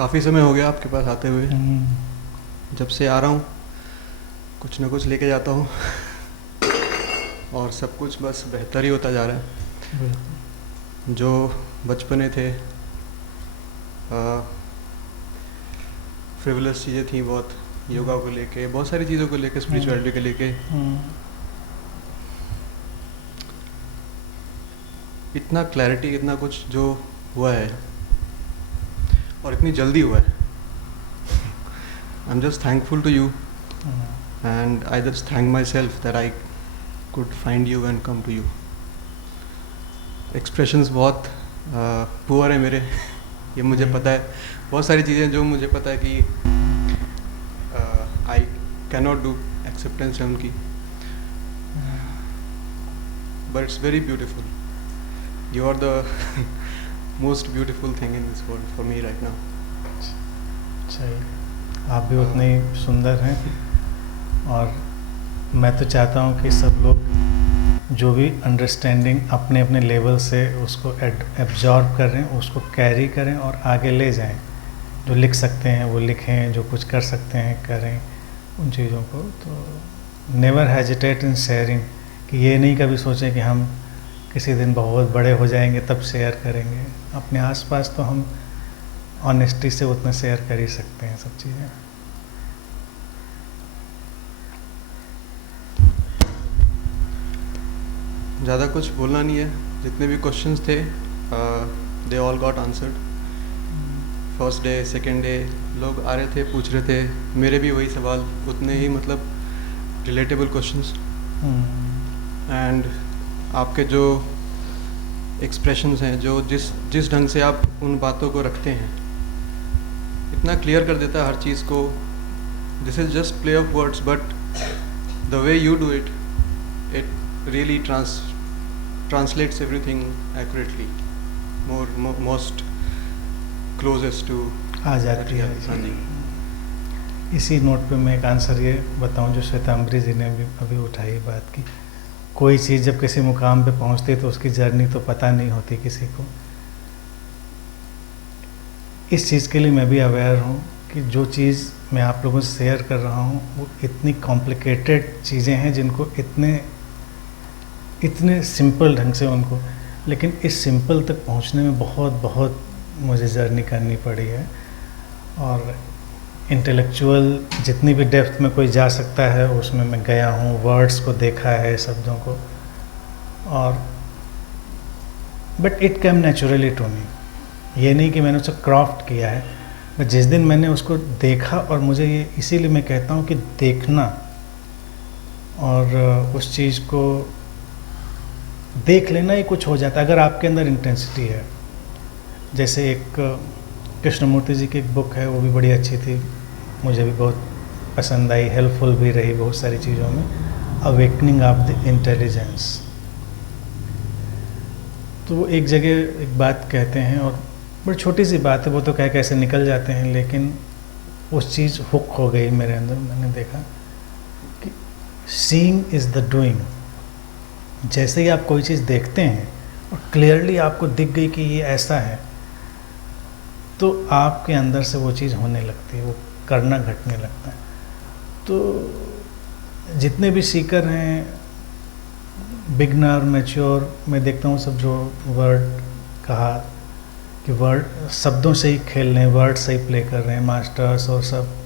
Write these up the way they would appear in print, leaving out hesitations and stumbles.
काफ़ी समय हो गया आपके पास आते हुए। हम्म। जब से आ रहा हूँ कुछ ना कुछ लेके जाता हूँ और सब कुछ बस बेहतर ही होता जा रहा बिल्कुल। है। जो बचपने थे, फ्रिवलस चीज़ें थी बहुत, योगा को लेके, बहुत सारी चीज़ों को लेके, हम्म। स्पिरिचुअलिटी को लेके, हम्म। इतना क्लैरिटी, इतना कुछ जो हुआ है और इतनी जल्दी हुआ है। I am just thankful to you and I just thank myself that I could find you and come to you. Expressions बहुत पुअर है मेरे, ये मुझे पता है। बहुत सारी चीज़ें जो मुझे पता है कि I can not do, acceptance है उनकी, but it's very beautiful. You are the most beautiful thing in this world for me right now. सही। आप भी उतने ही सुंदर हैं, और मैं तो चाहता हूँ कि सब लोग जो भी अंडरस्टैंडिंग अपने अपने लेवल से उसको एब्जॉर्ब करें, उसको कैरी करें और आगे ले जाएं। जो लिख सकते हैं वो लिखें, जो कुछ कर सकते हैं करें उन चीज़ों को। तो नेवर हेजिटेट इन शेयरिंग, कि ये नहीं कभी सोचें कि हम किसी दिन बहुत बड़े हो जाएंगे तब शेयर करेंगे। अपने आसपास तो हम ऑनेस्टी से उतना शेयर कर ही सकते हैं सब चीज़ें। ज़्यादा कुछ बोलना नहीं है। जितने भी क्वेश्चंस थे they all got answered. First day second day लोग आ रहे थे, पूछ रहे थे, मेरे भी वही सवाल, उतने ही मतलब रिलेटेबल क्वेश्चंस। एंड आपके जो एक्सप्रेशंस हैं, जो जिस ढंग से आप उन बातों को रखते हैं, इतना क्लियर कर देता है हर चीज़ को। This is just play of words, but the way you do it, it really translates everything accurately, most closest to आ जाती है। हाँ जी। इसी नोट पे मैं एक आंसर ये बताऊं जो श्वेतांबरी जी ने अभी उठाई बात की। कोई चीज़ जब किसी मुकाम पे पहुंचती है तो उसकी जर्नी तो पता नहीं होती किसी को। इस चीज़ के लिए मैं भी अवेयर हूँ कि जो चीज़ मैं आप लोगों से शेयर कर रहा हूँ वो इतनी कॉम्प्लिकेटेड चीज़ें हैं जिनको इतने सिंपल ढंग से उनको, लेकिन इस सिंपल तक पहुंचने में बहुत बहुत मुझे जर्नी करनी पड़ी है। और इंटेलेक्चुअल जितनी भी डेप्थ में कोई जा सकता है उसमें मैं गया हूँ, वर्ड्स को देखा है, शब्दों को, और but it came naturally to me. ये नहीं कि मैंने उसे क्राफ्ट किया है, बट जिस दिन मैंने उसको देखा, और मुझे ये इसीलिए मैं कहता हूँ कि देखना और उस चीज़ को देख लेना ही कुछ हो जाता है अगर आपके अंदर इंटेंसिटी है। जैसे एक कृष्णमूर्ति जी की एक बुक है, वो भी बड़ी अच्छी थी, मुझे भी बहुत पसंद आई, हेल्पफुल भी रही बहुत सारी चीज़ों में, अवेकनिंग ऑफ द इंटेलिजेंस। तो वो एक जगह एक बात कहते हैं, और बड़ी छोटी सी बात है, वो तो कह कैसे निकल जाते हैं, लेकिन उस चीज़ हुक हो गई मेरे अंदर। मैंने देखा कि सीइंग इज़ द डूइंग। जैसे ही आप कोई चीज़ देखते हैं और क्लियरली आपको दिख गई कि ये ऐसा है, तो आपके अंदर से वो चीज़ होने लगती है, वो करना घटने लगता है। तो जितने भी सीकर हैं, बिगनर, मैच्योर, मैं देखता हूँ सब जो वर्ड कहा कि वर्ड शब्दों से ही खेल रहे हैं, वर्ड से ही प्ले कर रहे हैं, मास्टर्स और सब।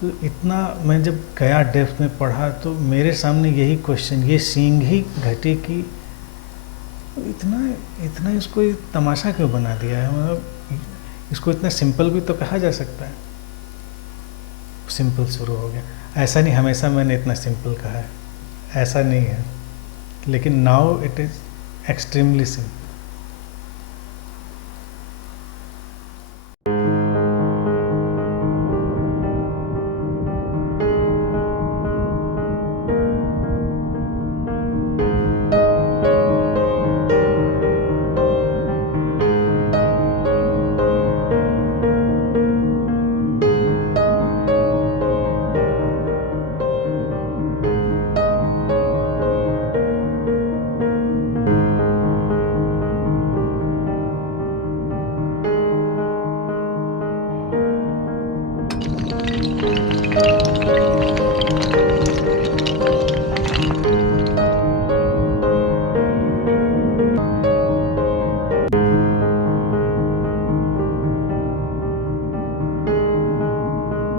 तो इतना मैं जब गया डेप्थ में पढ़ा तो मेरे सामने यही क्वेश्चन, ये सींग ही घटी कि इतना इसको तमाशा क्यों बना दिया है। मतलब इसको इतना सिंपल भी तो कहा जा सकता है। सिंपल शुरू हो गया। ऐसा नहीं हमेशा मैंने इतना सिंपल कहा है, ऐसा नहीं है, लेकिन now it is extremely simple. हैं।